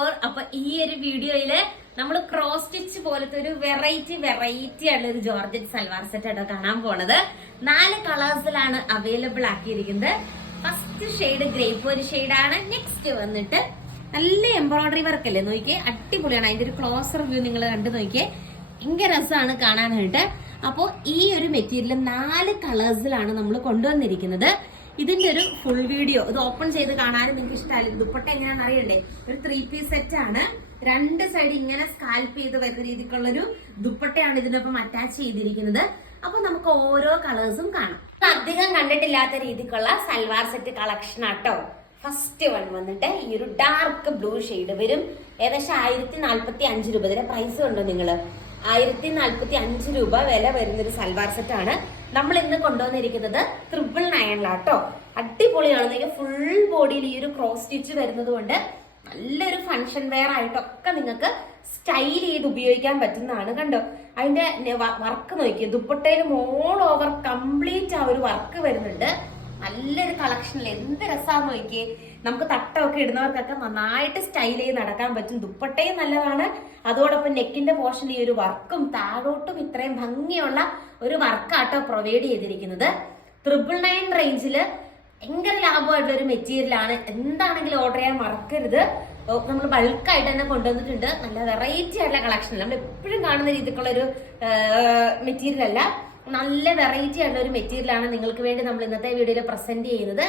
Floor. അപ്പൊ ഈ ഒരു വീഡിയോയില് നമ്മൾ ക്രോസ് സ്റ്റിച്ച് പോലത്തെ ഒരു വെറൈറ്റി ആയിട്ടുള്ള ഒരു ജോർജറ്റ് സൽവാർ സെറ്റ് ആട്ടോ കാണാൻ പോണത്. 4 കളേഴ്സിലാണ് അവൈലബിൾ ആക്കിയിരിക്കുന്നത്. ഫസ്റ്റ് ഷെയ്ഡ് ഗ്രേപ്പ് ഒരു ഷെയ്ഡാണ്. നെക്സ്റ്റ് വന്നിട്ട് നല്ല എംബ്രോയിഡറി വർക്ക് അല്ലേ, നോക്കിയേ, അടിപൊളിയാണ്. അതിന്റെ ഒരു ക്ലോസർ വ്യൂ നിങ്ങൾ കണ്ടു നോക്കിയേ, ഭയങ്കര രസമാണ് കാണാനായിട്ട്. അപ്പോ ഈ ഒരു മെറ്റീരിയൽ 4 കളേഴ്സിലാണ് നമ്മൾ കൊണ്ടുവന്നിരിക്കുന്നത്. ഇതിന്റെ ഒരു ഫുൾ വീഡിയോ ഇത് ഓപ്പൺ ചെയ്ത് കാണാനും നിങ്ങൾക്ക് ഇഷ്ടമല്ല. ദുപ്പട്ട എങ്ങനെയാണെന്ന് അറിയണ്ടേ? ഒരു 3 പീസ് സെറ്റ് ആണ്. 2 സൈഡ് ഇങ്ങനെ സ്കാൽപ്പ് ചെയ്ത് വരുന്ന രീതിക്കുള്ളൊരു ദുപ്പട്ടയാണ് ഇതിനൊപ്പം അറ്റാച്ച് ചെയ്തിരിക്കുന്നത്. അപ്പൊ നമുക്ക് ഓരോ കളേഴ്സും കാണാം. അധികം കണ്ടിട്ടില്ലാത്ത രീതിക്കുള്ള സൽവാർ സെറ്റ് കളക്ഷൻ ആട്ടോ. ഫസ്റ്റ് വൺ വന്നിട്ട് ഈ ഒരു ഡാർക്ക് ബ്ലൂ ഷെയ്ഡ് വരും. ഏകദേശം 1045 രൂപ. ഇതിന്റെ പ്രൈസ് കണ്ടോ നിങ്ങള്? 1045 രൂപ വില വരുന്നൊരു സൽവാർ സെറ്റ് ആണ് നമ്മൾ ഇന്ന് കൊണ്ടുവന്നിരിക്കുന്നത്. 999 അടിപൊളിയാണ്. ഫുൾ ബോഡിയിൽ ഈ ഒരു ക്രോസ് സ്റ്റിച്ച് വരുന്നത് കൊണ്ട് നല്ലൊരു ഫംഗ്ഷൻ വെയർ ആയിട്ടൊക്കെ നിങ്ങൾക്ക് സ്റ്റൈൽ ചെയ്ത് ഉപയോഗിക്കാൻ പറ്റുന്നതാണ്. കണ്ടോ അതിന്റെ വർക്ക് നോക്കിയേ, ദുപ്പട്ടയിലും ഓൾ ഓവർ കംപ്ലീറ്റ് ആ ഒരു വർക്ക് വരുന്നുണ്ട്. നല്ലൊരു കളക്ഷനിൽ എന്ത് രസമാന്ന് നോക്കിയേ. നമുക്ക് തട്ടമൊക്കെ ഇടുന്നവർക്കൊക്കെ നന്നായിട്ട് സ്റ്റൈൽ ചെയ്ത് നടക്കാൻ പറ്റും. ദുപ്പട്ടയും നല്ലതാണ്, അതോടൊപ്പം നെക്കിന്റെ പോർഷനിൽ ഈ ഒരു വർക്കും താഴോട്ടും ഇത്രയും ഭംഗിയുള്ള ഒരു വർക്കാട്ടോ പ്രൊവൈഡ് ചെയ്തിരിക്കുന്നത്. 999 റേഞ്ചില് ഭയങ്കര ലാഭമായിട്ടുള്ള ഒരു മെറ്റീരിയൽ ആണ്. എന്താണെങ്കിലും ഓർഡർ ചെയ്യാൻ മറക്കരുത്. നമ്മൾ ബൾക്കായിട്ട് തന്നെ കൊണ്ടുവന്നിട്ടുണ്ട്. നല്ല വെറൈറ്റി ആയിട്ടുള്ള കളക്ഷൻ. നമ്മൾ എപ്പോഴും കാണുന്ന രീതിക്കുള്ള ഒരു മെറ്റീരിയൽ അല്ല, നല്ല വെറൈറ്റി ആയിട്ടുള്ള ഒരു മെറ്റീരിയൽ ആണ് നിങ്ങൾക്ക് വേണ്ടി നമ്മൾ ഇന്നത്തെ വീഡിയോയിൽ പ്രസന്റ് ചെയ്യുന്നത്.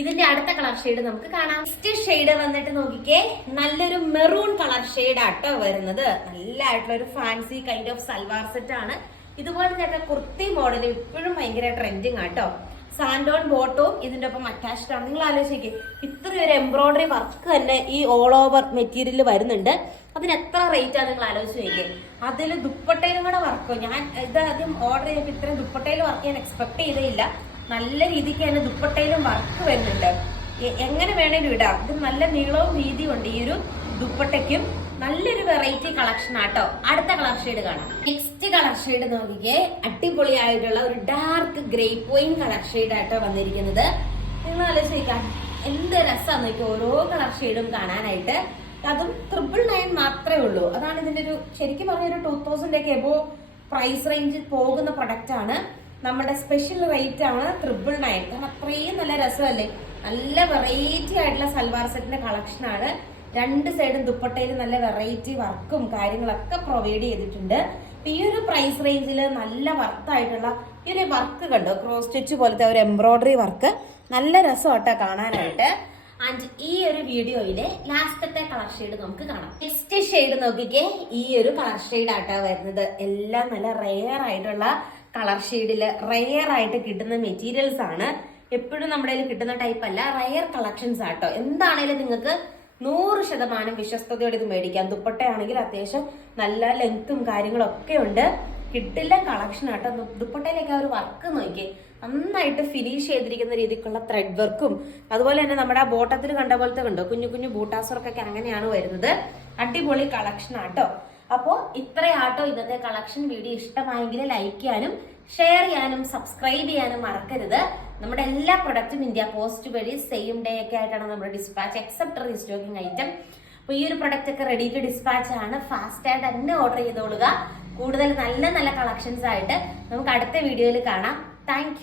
ഇതിന്റെ അടുത്ത കളർ ഷെയ്ഡ് നമുക്ക് കാണാം. നെക്സ്റ്റ് ഷെയ്ഡ് വന്നിട്ട് നോക്കിക്കേ, നല്ലൊരു മെറൂൺ കളർ ഷെയ്ഡ് ആട്ടോ വരുന്നത്. നല്ല ആയിട്ടുള്ള ഒരു fancy kind of salwar set ആണ്. ഇതുപോലെ തന്നെ കുർത്തി മോഡൽ ഇപ്പോഴും ഭയങ്കര ട്രെൻഡിങ് ആട്ടോ. സാൻഡോൺ ബോട്ടവും ഇതിന്റെ ഒപ്പം അറ്റാച്ച്ഡ് ആണ്. നിങ്ങൾ ആലോചിക്കേ, ഇത്രയൊരു എംബ്രോയിഡറി വർക്ക് തന്നെ ഈ ഓൾ ഓവർ മെറ്റീരിയൽ വരുന്നുണ്ട്. അതിന് എത്ര റേറ്റ് ആണ് നിങ്ങൾ ആലോചിച്ച് നോക്കിയേ. അതിൽ ദുപ്പട്ടയിലും കൂടെ വർക്കോ, ഞാൻ ഇത് ആദ്യം ഓർഡർ ചെയ്തപ്പോൾ ഇത്രയും ദുപ്പട്ടയിൽ വർക്ക് ഞാൻ എക്സ്പെക്ട് ചെയ്തേയില്ല. നല്ല രീതിക്ക് തന്നെ ദുപ്പട്ടയിലും വർക്ക് വരുന്നുണ്ട്. എങ്ങനെ വേണേലും ഇടാം. ഇത് നല്ല നീളവും വീതിയും ഉണ്ട് ഈ ഒരു ദുപ്പട്ടയ്ക്കും. നല്ലൊരു വെറൈറ്റി കളക്ഷൻ ആട്ടോ. അടുത്ത കളർ ഷെയ്ഡ് കാണാം. നെക്സ്റ്റ് കളർ ഷെയ്ഡ് നോക്കിക്കേ, അടിപൊളിയായിട്ടുള്ള ഒരു dark grape wine colour shade ആട്ടോ വന്നിരിക്കുന്നത്. നിങ്ങൾ ആലോചിക്കാം എന്ത് രസമാന്ന് നോക്കി ഓരോ കളർ ഷെയ്ഡും കാണാനായിട്ട്. അതും 999 മാത്രമേ ഉള്ളൂ. അതാണ് ഇതിന്റെ ഒരു ശരിക്കും പറഞ്ഞൊരു 2000 ഒക്കെ എബോ പ്രൈസ് റേഞ്ചിൽ പോകുന്ന പ്രൊഡക്റ്റ് ആണ്. നമ്മുടെ സ്പെഷ്യൽ റേറ്റ് ആണ് 999. കാരണം അത്രയും നല്ല രസമല്ലേ. നല്ല വെറൈറ്റി ആയിട്ടുള്ള സൽവാർ സെറ്റിന്റെ കളക്ഷൻ ആണ്. 2 സൈഡും ദുപ്പട്ടയിൽ നല്ല വെറൈറ്റി വർക്കും കാര്യങ്ങളൊക്കെ പ്രൊവൈഡ് ചെയ്തിട്ടുണ്ട്. ഈ ഒരു പ്രൈസ് റേഞ്ചിൽ നല്ല വർത്തായിട്ടുള്ള ഈ ഒരു വർക്ക് കണ്ടോ, ക്രോസ് സ്റ്റിച്ച് പോലത്തെ ഒരു എംബ്രോയിഡറി വർക്ക് നല്ല രസമാട്ടോ കാണാനായിട്ട്. ആൻഡ് ഈ ഒരു വീഡിയോയിലെ ലാസ്റ്റത്തെ കളർ ഷെയ്ഡ് നമുക്ക് കാണാം. നെക്സ്റ്റ് ഷെയ്ഡ് നോക്കിക്കേ, ഈ ഒരു കളർ ഷെയ്ഡ് ആട്ടോ വരുന്നത്. എല്ലാം നല്ല റെയർ ആയിട്ടുള്ള കളർ ഷെയ്ഡില് റെയർ ആയിട്ട് കിട്ടുന്ന മെറ്റീരിയൽസ് ആണ്. എപ്പോഴും നമ്മുടെ കയ്യിൽ കിട്ടുന്ന ടൈപ്പ് അല്ല, റെയർ കളക്ഷൻസ് ആട്ടോ. എന്താണേലും നിങ്ങൾക്ക് 100% വിശ്വസ്തയോടെ ഇത് മേടിക്കാം. ദുപ്പട്ടയാണെങ്കിൽ അത്യാവശ്യം നല്ല ലെങ്ത്തും കാര്യങ്ങളൊക്കെ ഉണ്ട്. കിട്ടില്ല കളക്ഷൻ ആട്ടോ. ദുപ്പട്ടയിലേക്ക് ആ ഒരു വർക്ക് നോക്കി നന്നായിട്ട് ഫിനിഷ് ചെയ്തിരിക്കുന്ന രീതിക്കുള്ള ത്രെഡ് വർക്കും, അതുപോലെ തന്നെ നമ്മുടെ ആ ബോട്ടത്തിൽ കണ്ട പോലത്തെ കണ്ടോ കുഞ്ഞു കുഞ്ഞു ബൂട്ടാസ് വർക്കൊക്കെ അങ്ങനെയാണ് വരുന്നത്. അടിപൊളി കളക്ഷൻ ആട്ടോ. അപ്പോ ഇത്രയാട്ടോ ഇന്നത്തെ കളക്ഷൻ. വീഡിയോ ഇഷ്ടമായെങ്കിൽ ലൈക്ക് ചെയ്യാനും ഷെയർ ചെയ്യാനും സബ്സ്ക്രൈബ് ചെയ്യാനും മറക്കരുത്. നമ്മുടെ എല്ലാ പ്രൊഡക്റ്റും ഇന്ത്യ പോസ്റ്റ് വഴി സെയിം ഡേ ഒക്കെ ആയിട്ടാണ് നമ്മുടെ ഡിസ്പാച്ച്, എക്സെപ്റ്റ് റീസ്റ്റോക്കിംഗ് ഐറ്റം. അപ്പൊ ഈ ഒരു പ്രൊഡക്റ്റ് ഒക്കെ റെഡി ടു ഡിസ്പാച്ച് ആണ്. ഫാസ്റ്റ് ആയിട്ട് തന്നെ ഓർഡർ ചെയ്തോളുക. കൂടുതൽ നല്ല നല്ല കളക്ഷൻസ് ആയിട്ട് നമുക്ക് അടുത്ത വീഡിയോയിൽ കാണാം. Thank you.